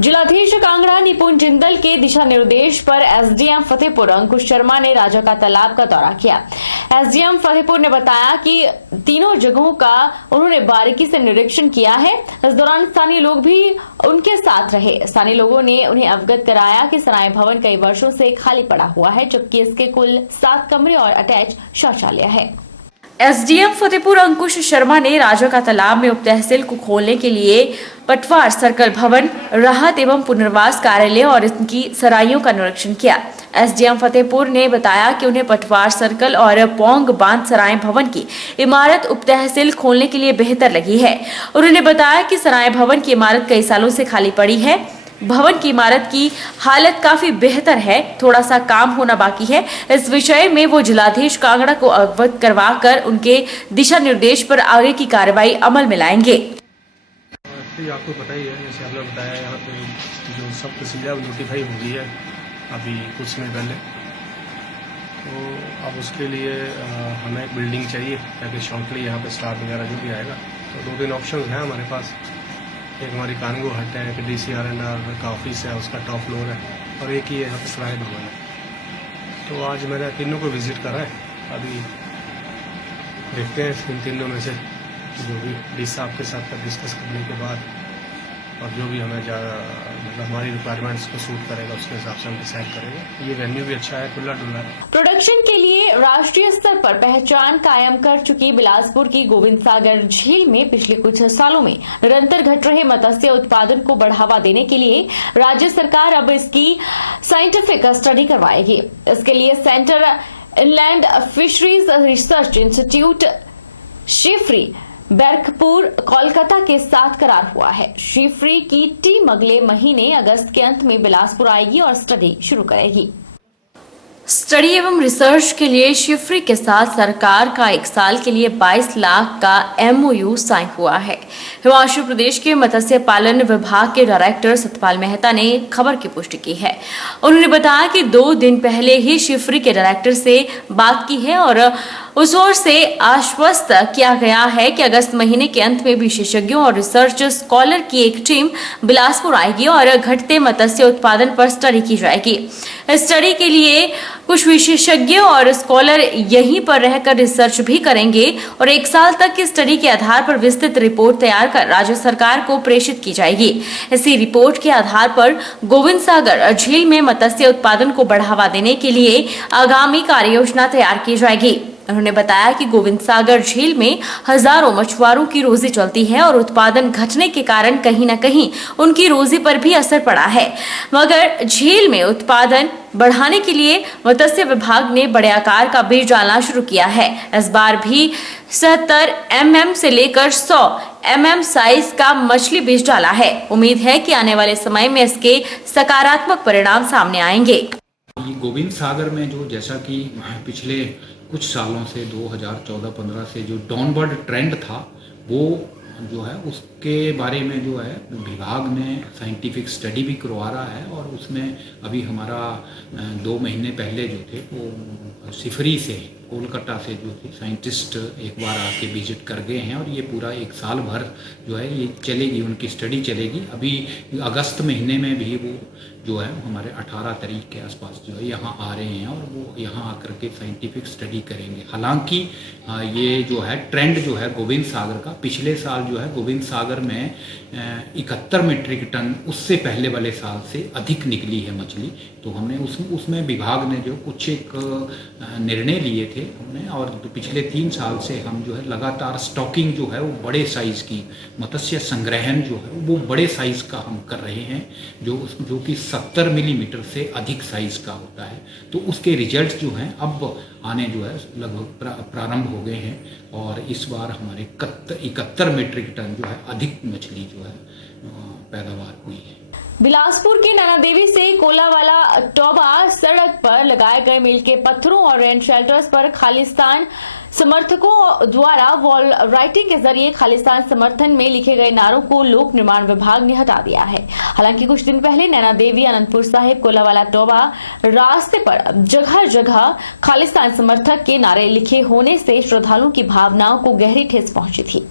जिलाधीश कांगड़ा निपुण जिंदल के दिशा निर्देश पर एसडीएम फतेहपुर अंकुश शर्मा ने राजा का तालाब का दौरा किया। एसडीएम फतेहपुर ने बताया कि तीनों जगहों का उन्होंने बारीकी से निरीक्षण किया है। इस दौरान स्थानीय लोग भी उनके साथ रहे। स्थानीय लोगों ने उन्हें अवगत कराया कि सराय भवन कई वर्षों से खाली पड़ा हुआ है, जबकि इसके कुल 7 कमरे और अटैच शौचालय है। एसडीएम फतेहपुर अंकुश शर्मा ने राजा का तालाब में उप तहसील को खोलने के लिए पटवार सर्कल भवन, राहत एवं पुनर्वास कार्यालय और इनकी सराइयों का निरीक्षण किया। एसडीएम फतेहपुर ने बताया कि उन्हें पटवार सर्कल और पोंग बांध सराय भवन की इमारत उप तहसील खोलने के लिए बेहतर लगी है। उन्होंने बताया कि सराय भवन की इमारत कई सालों से खाली पड़ी है। भवन की इमारत की हालत काफी बेहतर है, थोड़ा सा काम होना बाकी है। इस विषय में वो जिलाधीश कांगड़ा को अवगत करवाकर उनके दिशा निर्देश पर आगे की कार्रवाई अमल में लाएंगे। आपको पता ही है, जैसे आपने बताया, यहाँ पे जो सब तहसीलें नोटिफाई हो गई है अभी कुछ समय पहले, तो अब उसके लिए हमें एक बिल्डिंग चाहिए ताकि शॉर्टली यहाँ पे स्टाफ वगैरह जो भी आएगा। तो 2-3 ऑप्शन हैं हमारे पास। एक हमारी कानगो हट है, एक DCR&R का ऑफिस है, उसका टॉप फ्लोर है, और एक ही है यहाँ पे सराय भवन है। तो आज मैंने तीनों को विजिट करा है। अभी देखते हैं इन तीनों में से जो भी डी साहब के साथ डिस्कस करने के बाद, और जो भी हमें मतलब हमारी रिक्वायरमेंट्स को सूट करेगा उसके हिसाब से हम डिसाइड करेंगे। ये वेन्यू भी अच्छा है, खुला डुला है। प्रोडक्शन के लिए राष्ट्रीय स्तर पर पहचान कायम कर चुकी बिलासपुर की गोविंद सागर झील में पिछले कुछ सालों में निरंतर घट रहे मत्स्य उत्पादन को बढ़ावा देने के लिए राज्य सरकार अब इसकी साइंटिफिक स्टडी करवाएगी। इसके लिए centre inland fisheries research institute CIFRI Barrackpore Kolkata के साथ करार हुआ है। शिफ्री की टीम अगले महीने अगस्त के अंत में बिलासपुर आएगी और स्टडी शुरू करेगी। स्टडी एवं रिसर्च के लिए शिफ्री के साथ सरकार का 1 साल के लिए 22 लाख का MOU साइन हुआ है। हिमाचल प्रदेश के मत्स्य पालन विभाग के डायरेक्टर सतपाल मेहता ने खबर की पुष्टि की है। उन्होंने बताया कि 2 दिन पहले ही शिफ्री के डायरेक्टर से बात की है और उस ओर से आश्वस्त किया गया है कि अगस्त महीने के अंत में विशेषज्ञों और रिसर्च स्कॉलर की एक टीम बिलासपुर आएगी और घटते मत्स्य उत्पादन पर स्टडी की जाएगी। स्टडी के लिए कुछ विशेषज्ञ और स्कॉलर यहीं पर रहकर रिसर्च भी करेंगे और 1 साल तक की स्टडी के आधार पर विस्तृत रिपोर्ट तैयार कर राज्य सरकार को प्रेषित की जाएगी। इसी रिपोर्ट के आधार पर गोविंद सागर झील में मत्स्य उत्पादन को बढ़ावा देने के लिए आगामी कार्य योजना तैयार की जाएगी। उन्होंने बताया कि गोविंद सागर झील में हजारों मछुआरों की रोजी चलती है और उत्पादन घटने के कारण कहीं न कहीं उनकी रोजी पर भी असर पड़ा है। मगर झील में उत्पादन बढ़ाने के लिए मत्स्य विभाग ने बड़े आकार का बीज डालना शुरू किया है। इस बार भी 70 mm से लेकर 100 mm साइज का मछली बीज डाला है। उम्मीद है कि आने वाले समय में इसके सकारात्मक परिणाम सामने आएंगे। गोविंद सागर में जो जैसा कि पिछले कुछ सालों से 2014-15 से जो डाउनवर्ड ट्रेंड था, वो जो है उसके बारे में जो है विभाग ने साइंटिफिक स्टडी भी करवा रहा है। और उसमें अभी हमारा 2 महीने पहले जो थे वो सिफरी से कोलकाता से जो थे साइंटिस्ट एक बार आके विजिट कर गए हैं और ये पूरा 1 साल भर जो है ये चलेगी, उनकी स्टडी चलेगी। अभी अगस्त महीने में भी वो जो है हमारे 18 तारीख के आसपास जो है यहाँ आ रहे हैं और वो यहाँ आकर के साइंटिफिक स्टडी करेंगे। हालांकि ये जो है ट्रेंड जो है गोविंद सागर का, पिछले साल जो है गोविंद सागर में 71 मीट्रिक टन उससे पहले वाले साल से अधिक निकली है मछली। तो हमने उसमें विभाग ने जो कुछ एक निर्णय लिए थे हमने, और पिछले 3 साल से हम जो है लगातार स्टॉकिंग जो है वो बड़े साइज़ की मत्स्य संग्रहण जो है वो बड़े साइज़ का हम कर रहे हैं, जो कि 70 मिलीमीटर से अधिक साइज़ का होता है। तो उसके रिजल्ट जो हैं अब आने जो है लगभग प्रारंभ हो गए हैं और इस बार हमारे 71 मीट्रिक टन जो है अधिक मछली जो है पैदावार हुई है। बिलासपुर के नैना देवी से कोलावाला टोबा सड़क पर लगाए गए मील के पत्थरों और रेन शेल्टर्स पर खालिस्तान समर्थकों द्वारा वॉल राइटिंग के जरिए खालिस्तान समर्थन में लिखे गए नारों को लोक निर्माण विभाग ने हटा दिया है। हालांकि कुछ दिन पहले नैना देवी, अनंतपुर साहिब, कोलावाला टोबा रास्ते पर जगह जगह खालिस्तान समर्थक के नारे लिखे होने से श्रद्धालुओं की भावनाओं को गहरी ठेस पहुंची थी।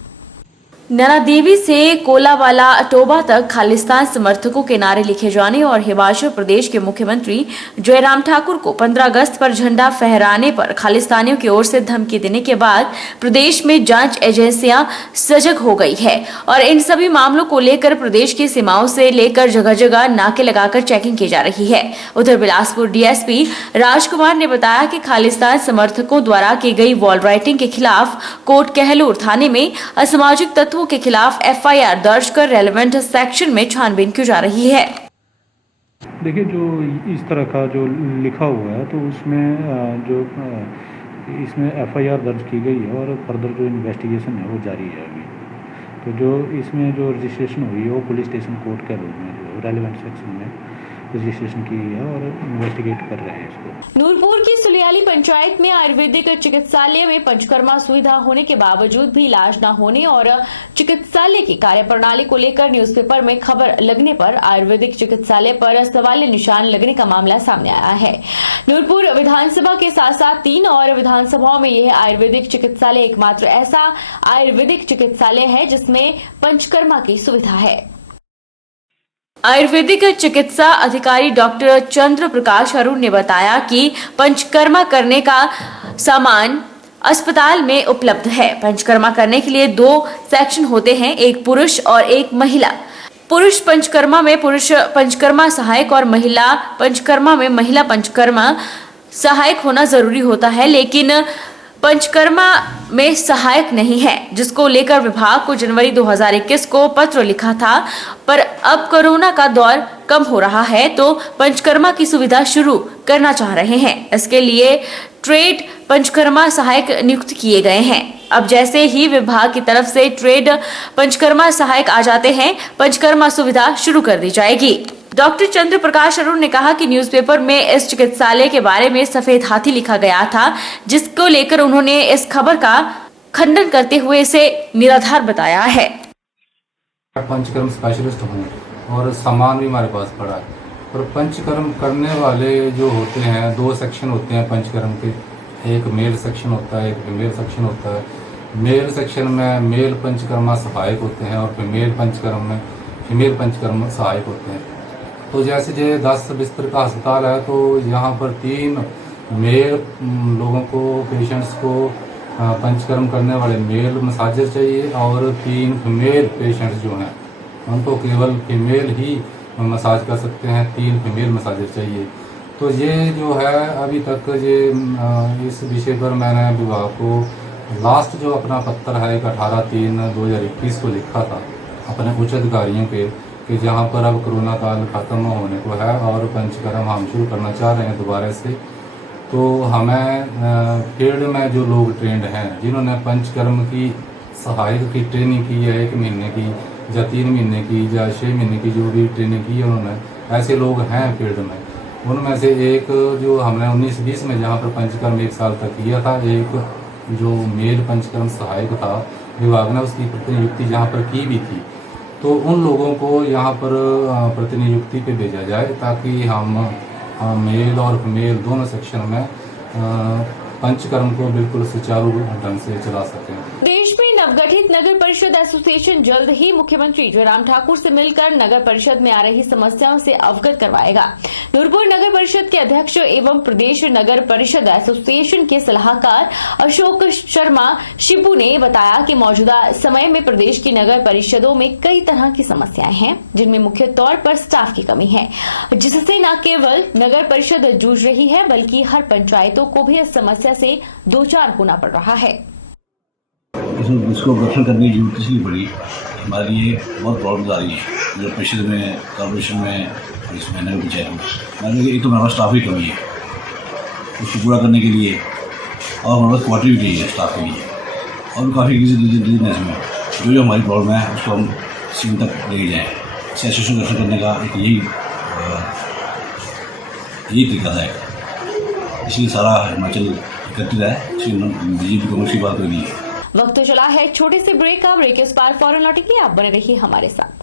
नैना देवी से कोलावाला टोबा तक खालिस्तान समर्थकों के नारे लिखे जाने और हिमाचल प्रदेश के मुख्यमंत्री जयराम ठाकुर को 15 अगस्त पर झंडा फहराने पर खालिस्तानियों की ओर से धमकी देने के बाद प्रदेश में जांच एजेंसियां सजग हो गई है और इन सभी मामलों को लेकर प्रदेश की सीमाओं से लेकर जगह जगह नाके लगाकर चेकिंग की जा रही है। उधर बिलासपुर डीएसपी राजकुमार ने बताया कि खालिस्तान समर्थकों द्वारा की गई वॉल राइटिंग के खिलाफ कोट कहलूर थाने में असामाजिक तत्वों के खिलाफ एफआईआर दर्ज कर रेलेवेंट सेक्शन में छानबीन की जा रही है। देखिए, जो इस तरह का जो लिखा हुआ है तो उसमें जो इसमें एफआईआर दर्ज की गई है और फर्दर जो इन्वेस्टिगेशन है वो जारी है अभी। तो जो इसमें जो रजिस्ट्रेशन हुई है वो पुलिस स्टेशन कोर्ट के रूप में जो रेलेवेंट सेक्शन में रजिस्ट्रेशन की है और इन्वेस्टिगेट कर रहे हैं इसको। नूरपुर की सुलियाली पंचायत में आयुर्वेदिक चिकित्सालय में पंचकर्मा सुविधा होने के बावजूद भी इलाज न होने और चिकित्सालय की कार्यप्रणाली को लेकर न्यूज़पेपर में खबर लगने पर आयुर्वेदिक चिकित्सालय पर सवालिया निशान लगने का मामला सामने आया है। नूरपुर विधानसभा के साथ साथ 3 और विधानसभाओं में यह आयुर्वेदिक चिकित्सालय एकमात्र ऐसा आयुर्वेदिक चिकित्सालय है जिसमें पंचकर्मा की सुविधा है। आयुर्वेदिक चिकित्सा अधिकारी डॉक्टर चंद्र प्रकाश अरुण ने बताया कि पंचकर्मा करने का सामान अस्पताल में उपलब्ध है। पंचकर्मा करने के लिए 2 सेक्शन होते हैं, एक पुरुष और एक महिला। पुरुष पंचकर्मा में पुरुष पंचकर्मा सहायक और महिला पंचकर्मा में महिला पंचकर्मा सहायक होना जरूरी होता है, लेकिन पंचकर्मा में सहायक नहीं है, जिसको लेकर विभाग को जनवरी 2021 को पत्र लिखा था। पर अब कोरोना का दौर कम हो रहा है तो पंचकर्मा की सुविधा शुरू करना चाह रहे हैं। इसके लिए ट्रेड पंचकर्मा सहायक नियुक्त किए गए हैं। अब जैसे ही विभाग की तरफ से ट्रेड पंचकर्मा सहायक आ जाते हैं, पंचकर्मा सुविधा शुरू कर दी जाएगी। डॉक्टर चंद्र प्रकाश अरुण ने कहा कि न्यूज़पेपर में इस चिकित्सालय के बारे में सफेद हाथी लिखा गया था, जिसको लेकर उन्होंने इस खबर का खंडन करते हुए इसे निराधार बताया है। पंचकर्म स्पेशलिस्ट हूँ और सामान भी हमारे पास पड़ा है। और पंचकर्म करने वाले जो होते हैं 2 सेक्शन होते हैं पंचकर्म के, एक मेल सेक्शन होता है, एक फीमेल सेक्शन होता है। मेल सेक्शन में मेल पंचकर्मा सहायक होते हैं और फीमेल पंचकर्म में फीमेल पंचकर्म सहायक होते हैं। तो जैसे 10 बिस्तर का अस्पताल है तो यहाँ पर 3 मेल लोगों को, पेशेंट्स को पंचकर्म करने वाले मेल मसाजर चाहिए और 3 फीमेल पेशेंट्स जो हैं उनको केवल फीमेल ही मसाज कर सकते हैं, 3 फीमेल मसाजर चाहिए। तो ये जो है अभी तक ये इस विषय पर मैंने विभाग को लास्ट जो अपना पत्र है 18/3/2021 को लिखा था अपने उच्च अधिकारियों के कि जहाँ पर अब कोरोना काल ख़त्म होने को है और पंचकर्म हम शुरू करना चाह रहे हैं दोबारा से। तो हमें फील्ड में जो लोग ट्रेंड हैं, जिन्होंने पंचकर्म की सहायक की ट्रेनिंग की है 1 महीने की या 3 महीने की या 6 महीने की जो भी ट्रेनिंग की है उन्होंने, ऐसे लोग हैं फील्ड में। उनमें से एक जो हमने 19-20 में जहाँ पर पंचकर्म 1 साल तक किया था, एक जो मेल पंचकर्म सहायक था, विभाग ने उसकी प्रतिनियुक्ति जहाँ पर की भी थी। तो उन लोगों को यहाँ पर प्रतिनियुक्ति पे भेजा जाए ताकि हम मेल और फीमेल दोनों सेक्शन में पंचकर्म को बिल्कुल सुचारू ढंग से चला सकें। देश में नवगठित नगर परिषद एसोसिएशन जल्द ही मुख्यमंत्री जयराम ठाकुर से मिलकर नगर परिषद में आ रही समस्याओं से अवगत करवाएगा। नूरपुर नगर परिषद के अध्यक्ष एवं प्रदेश नगर परिषद एसोसिएशन के सलाहकार अशोक शर्मा शिबू ने बताया कि मौजूदा समय में प्रदेश की नगर परिषदों में कई तरह की समस्याएं हैं, जिनमें मुख्य तौर पर स्टाफ की कमी है, जिससे न केवल नगर परिषद जूझ रही है बल्कि हर पंचायतों को भी इस समस्या से 2-4 होना पड़ रहा है। इसको गठन करने की जरूरत इसलिए पड़ी, हमारे लिए बहुत प्रॉब्लम आ रही है जो परिषद में, कॉर्पोरेशन में और इसमें नगर पंचायत में। मैंने एक तो हमारे पास स्टाफ की कमी है, उसको पूरा करने के लिए, और हमारे पास क्वार्टर भी चाहिए स्टाफ के लिए, और भी काफ़ी बिजनेस में जो हमारी प्रॉब्लम है उसको हम सीम तक ले जाएँ। एसोसिएशन गठन करने का एक यही तरीका है, इसलिए सारा हिमाचल एकत्रित है, बीजेपी कांग्रेस की बात कोई नहीं है। वक्त तो चला है छोटे से ब्रेक का। ब्रेक के इस पार फौरन लौटेंगे, आप बने रहिए हमारे साथ।